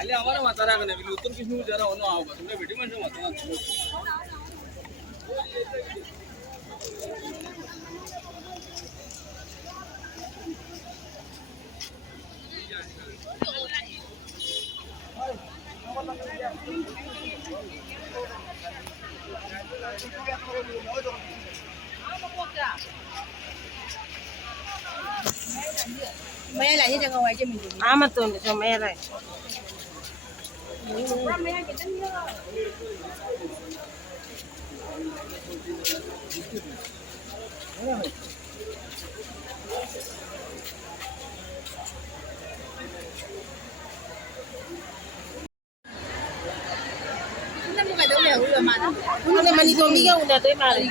ಅಲ್ಲಿ ಅವರ ಮಾತಾಡಕನೆ ಇಲ್ಲಿ ಉತ್ತರ ಕಿಸ್ನು ಜರ ಅವನು ಆಗ ಸುಮ್ಮನೆ ಬಿಡಿ ಮನುಷ್ಯ ಮಾತಾಡ Mấy lại cho ngồi cho mình. Mà tuần cho mẹ này. Nó mua cái đồ lều rồi mà. Ini mani zombie kan udah tuh mari.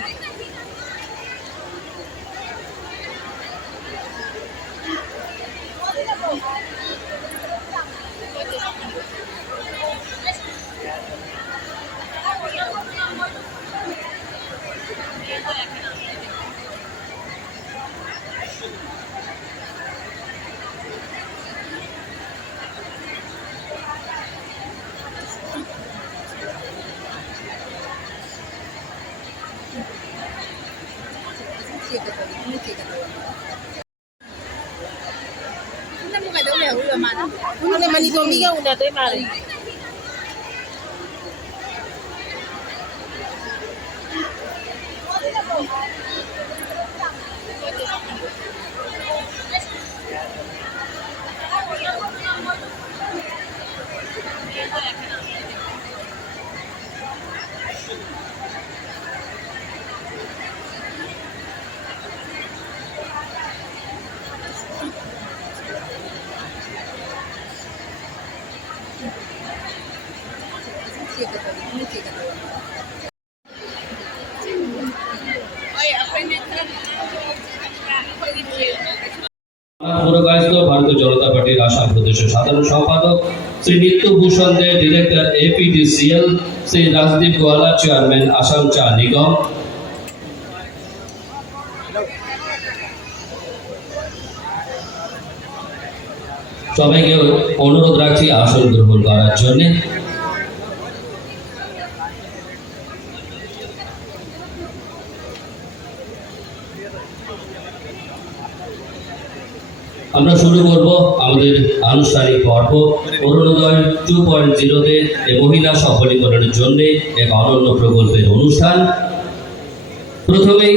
Nó mua cái đồ lều rồi mà. Ini mani zombie kan udah tuh mari. Purkayastha ভারতীয় জনতা পার্টির আসাম প্রদেশের সাধারণ সম্পাদক শ্রী নিত্যভূষণ দে, director APDCL Shri Rajdeep গোয়ালা, chairman Assam চা নিগম, সবাইকে অনুরোধ রাখছি আসন গ্রহণ করার জন্য। আমরা শুরু করব আমাদের আনুষ্ঠানিক পর্ব অরুণোদয় 2.0-তে মহিলা সবলীকরণের জন্য এক অনন্য প্রকল্পের অনুষ্ঠান। প্রথমেই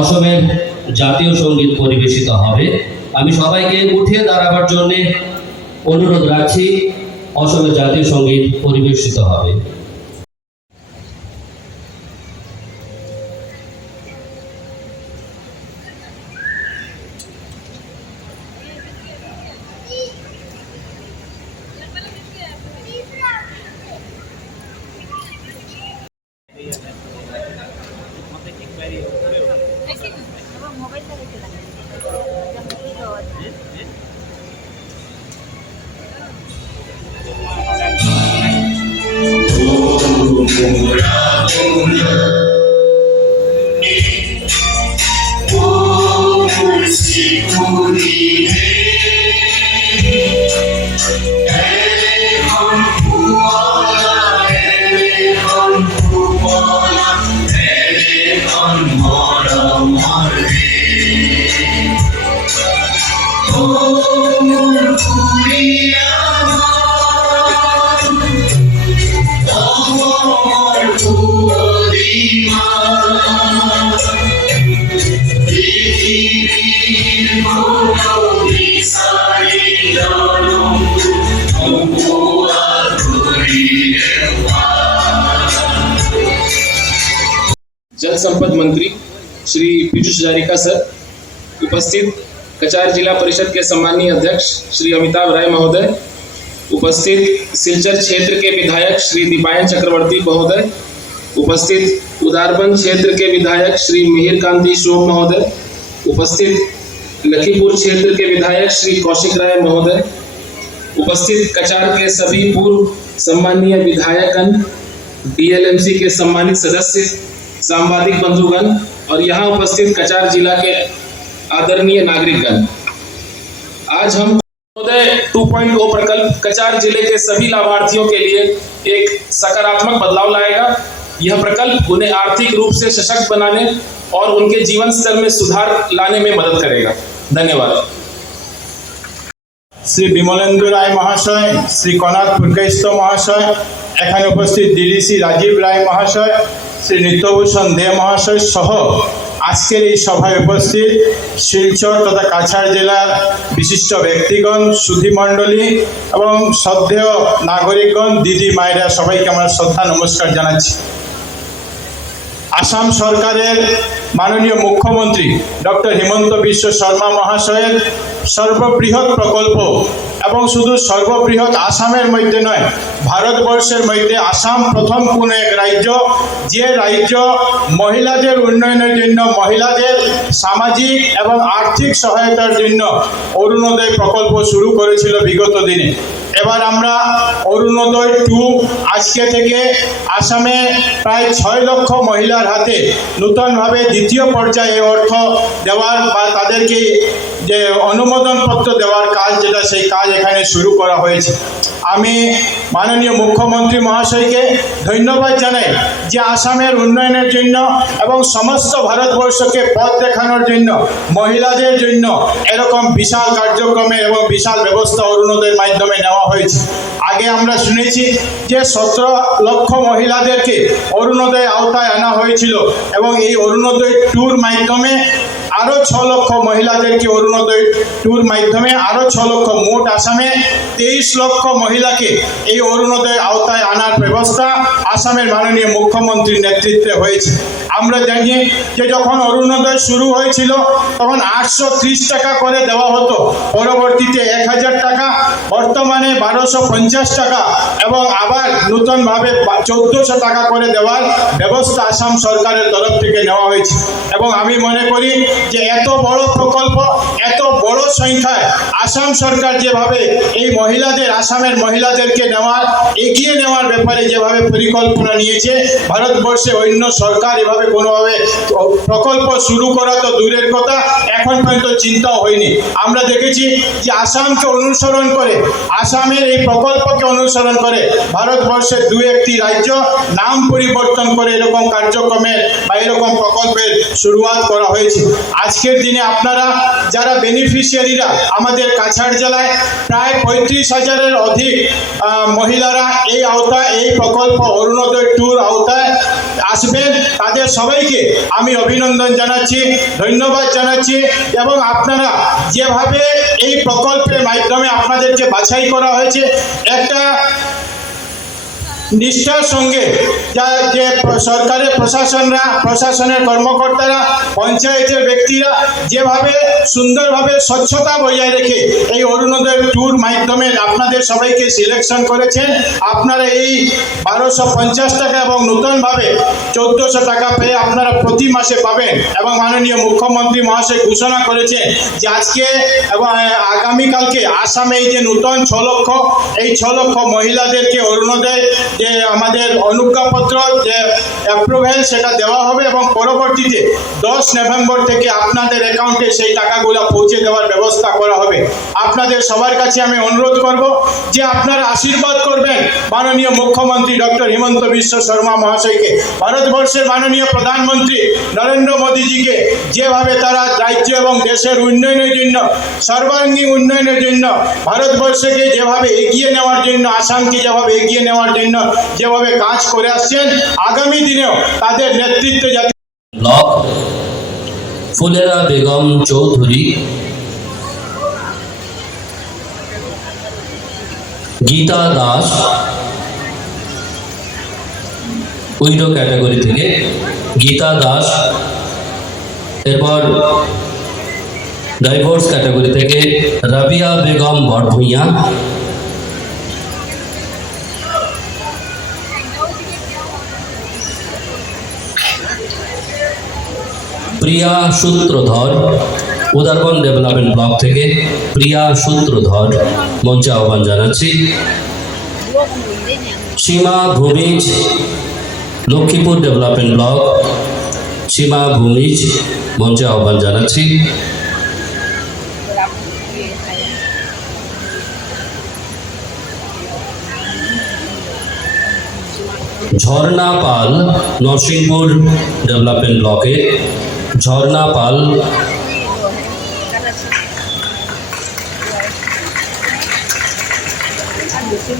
অসমের জাতীয় সঙ্গীত পরিবেশিত হবে। আমি সবাইকে উঠে দাঁড়াবার জন্য অনুরোধ রাখছি। অসমের জাতীয় সঙ্গীত পরিবেশিত হবে। जल संपद मंत्री श्री पीयूष जारिका सर, उपस्थित कचार जिला परिषद के सम्मानीय अध्यक्ष श्री अमिताभ राय महोदय, उपस्थित सिलचर क्षेत्र के विधायक श्री दीपायन चक्रवर्ती महोदय, उपस्थित उदारबंद क्षेत्र के विधायक श्री मिहिर कांति शोभ महोदय, उपस्थित लखीमपुर क्षेत्र के विधायक श्री कौशिक राय महोदय, उपस्थित कचार के सभी पूर्व सम्मानीय विधायकगण, डीएलएमसी के सम्मानित सदस्य, सांबादिक बंधुगण और यहाँ उपस्थित कचार जिला के आदरणीय नागरिकगण, आज हम अरुणोदय 2.0 प्रकल्प कचार जिले के सभी लाभार्थियों के लिए एक सकारात्मक बदलाव लाएगा। यह प्रकल्प उन्हें आर्थिक रूप से सशक्त बनाने और उनके जीवन स्तर में सुधार लाने में मदद करेगा। धन्यवाद। শ্রী বিমলেন্দু রায় মহাশয়, শ্রী কনাথ পুরকাইস্ত মহাশয়, এখানে উপস্থিত ডিডিসি রাজীব রায় মহাশয়, শ্রী নিত্যভূষণ দে মহাশয় সহ আজকের এই সভায় উপস্থিত শিলচর তথা কাছাড় জেলার বিশিষ্ট ব্যক্তিগণ, সুধীমণ্ডলী এবং শ্রদ্ধেয় নাগরিকগণ, দিদি মায়েরা, সবাইকে আমার শ্রদ্ধা নমস্কার জানাচ্ছি। আসাম সরকারের মাননীয় মুখ্যমন্ত্রী ডক্টর হিমন্ত বিশ্ব শর্মা মহাশয়ের সর্ববৃহৎ প্রকল্প এবং শুধু সর্ববৃহৎ আসামের মধ্যে নয়, ভারতবর্ষের মধ্যে আসাম প্রথম কোনো এক রাজ্য যে রাজ্য মহিলাদের উন্নয়নের জন্য, মহিলাদের সামাজিক এবং আর্থিক সহায়তার জন্য অরুণোদয় প্রকল্প শুরু করেছিল বিগত দিনে। এবার আমরা অরুণোদয় 2 আজকে থেকে আসামে প্রায় 6 লক্ষ মহিলার হাতে নূতনভাবে দ্বিতীয় পর্যায়ে অর্থ দেওয়ার বা তাদেরকে যে অনুমোদনপত্র দেওয়ার কাজ, যেটা সেই কাজ এখানে শুরু করা হয়েছে। আমি মাননীয় মুখ্যমন্ত্রী মহাশয়কে ধন্যবাদ জানাই যে আসামের উন্নয়নের জন্য এবং সমস্ত ভারতবর্ষকে পথ দেখানোর জন্য মহিলাদের জন্য এরকম বিশাল কার্যক্রমে এবং বিশাল ব্যবস্থা অরুণোদয়ের মাধ্যমে নেওয়া হয়েছে। আগে আমরা শুনেছি যে 17 লক্ষ মহিলাদেরকে অরুণোদয় আওতায় আনা হয়েছিল এবং এই অরুণোদয় 2-র মাধ্যমে আরও 6 লক্ষ মহিলাদেরকে অরুণোদয় 2-র মাধ্যমে আরও 6 লক্ষ, মোট আসামে 23 লক্ষ মহিলাকে এই অরুণোদয় আওতায় আনার ব্যবস্থা আসামের মাননীয় মুখ্যমন্ত্রীর নেতৃত্বে হয়েছে। আমরা জানি যে যখন অরুণোদয় শুরু হয়েছিল তখন 830 টাকা করে দেওয়া হতো, পরবর্তীতে 1000 টাকা, বর্তমানে 1250 টাকা এবং আবার নতুনভাবে 1400 টাকা করে দেওয়ার ব্যবস্থা আসাম সরকারের তরফ থেকে নেওয়া হয়েছে। এবং আমি মনে করি যে এত বড় প্রকল্প, এত বড় সংখ্যায় আসাম সরকার যেভাবে এই মহিলাদের, আসামের মহিলাদেরকে এগিয়ে নেওয়ার ব্যাপারে যেভাবে পরিকল্পনা নিয়েছে, ভারতবর্ষে অন্য সরকার এভাবে কোনোভাবে প্রকল্প শুরু করা তো দূরের কথা, এখন পর্যন্ত চিন্তাও হয়নি। আমরা দেখেছি যে আসামকে অনুসরণ করে, আসামের এই প্রকল্পকে অনুসরণ করে ভারতবর্ষের 2-1টি রাজ্য নাম পরিবর্তন করে এরকম কার্যক্রমের বা এরকম প্রকল্পের শুরুয়াত করা হয়েছে। আজকের দিনে আপনারা যারা বেনিফিশিয়ারিরা, আমাদের কাছাড় জেলায় প্রায় 35,000-এর অধিক মহিলারা এই আওতায়, এই প্রকল্প অরুণোদয় 2-র আওতায় আসবেন। তাদের সবাইকে আমি অভিনন্দন জানাচ্ছি, ধন্যবাদ জানাচ্ছি। এবং আপনারা যেভাবে এই প্রকল্পের মাধ্যমে আপনাদেরকে বাছাই করা হয়েছে, একটা নিষ্ঠার সঙ্গে যে সরকারের প্রশাসনের কর্মকর্তারা, পঞ্চায়েতের ব্যক্তিরা যেভাবে সুন্দরভাবে স্বচ্ছতা বজায় রেখে এই অরুণোদয় 2-র মাধ্যমে আপনাদের সবাইকে সিলেকশন করেছেন, আপনারা এই 1250 টাকা এবং নতুনভাবে 1400 টাকা পেয়ে আপনারা প্রতি মাসে পাবেন। এবং মাননীয় মুখ্যমন্ত্রী মহাশয় ঘোষণা করেছেন যে আজকে এবং আগামীকালকে আসামে এই যে নতুন 6 লক্ষ, এই 6 লক্ষ মহিলাদেরকে অরুণোদয় যে আমাদের অনুজ্ঞাপত্র, যে অ্যাপ্রুভেল, সেটা দেওয়া হবে এবং পরবর্তীতে 10 নভেম্বর থেকে আপনাদের অ্যাকাউন্টে সেই টাকাগুলো পৌঁছে দেওয়ার ব্যবস্থা করা হবে। আপনাদের সবার কাছে আমি অনুরোধ করব যে আপনারা আশীর্বাদ করবেন মাননীয় মুখ্যমন্ত্রী ডক্টর হিমন্ত বিশ্ব শর্মা মহাশয়কে, ভারতবর্ষের মাননীয় প্রধানমন্ত্রী নরেন্দ্র মোদীজিকে, যেভাবে তারা রাজ্য এবং দেশের উন্নয়নের জন্য, সর্বাঙ্গীন উন্নয়নের জন্য, ভারতবর্ষকে যেভাবে এগিয়ে নেওয়ার জন্য, আসামকে যেভাবে এগিয়ে নেওয়ার জন্য যেভাবে কাজ করে আসছেন, আগামী দিনেও তাদের নেতৃত্বে যাতে। Block Phulera Begum Chowdhury, Gita Das widow category থেকে, গীতা দাস। এরপর ডাইভোর্স ক্যাটাগরি থেকে রাবিয়া বেগম বড়ভূঁইয়া, প্রিয়া সূত্রধর, উদারবন ডেভেলপমেন্ট ব্লক থেকে প্রিয়া সূত্রধর মঞ্চে আহ্বান জানাচ্ছি। সীমা ভূমিজ, লক্ষ্মীপুর ডেভেলপমেন্ট ব্লক, সীমা ভূমিজ মঞ্চে আহ্বান জানাচ্ছি। ঝর্ণা পাল নরসিংপুর ডেভেলপমেন্ট ব্লকে ঝর্ণা পাল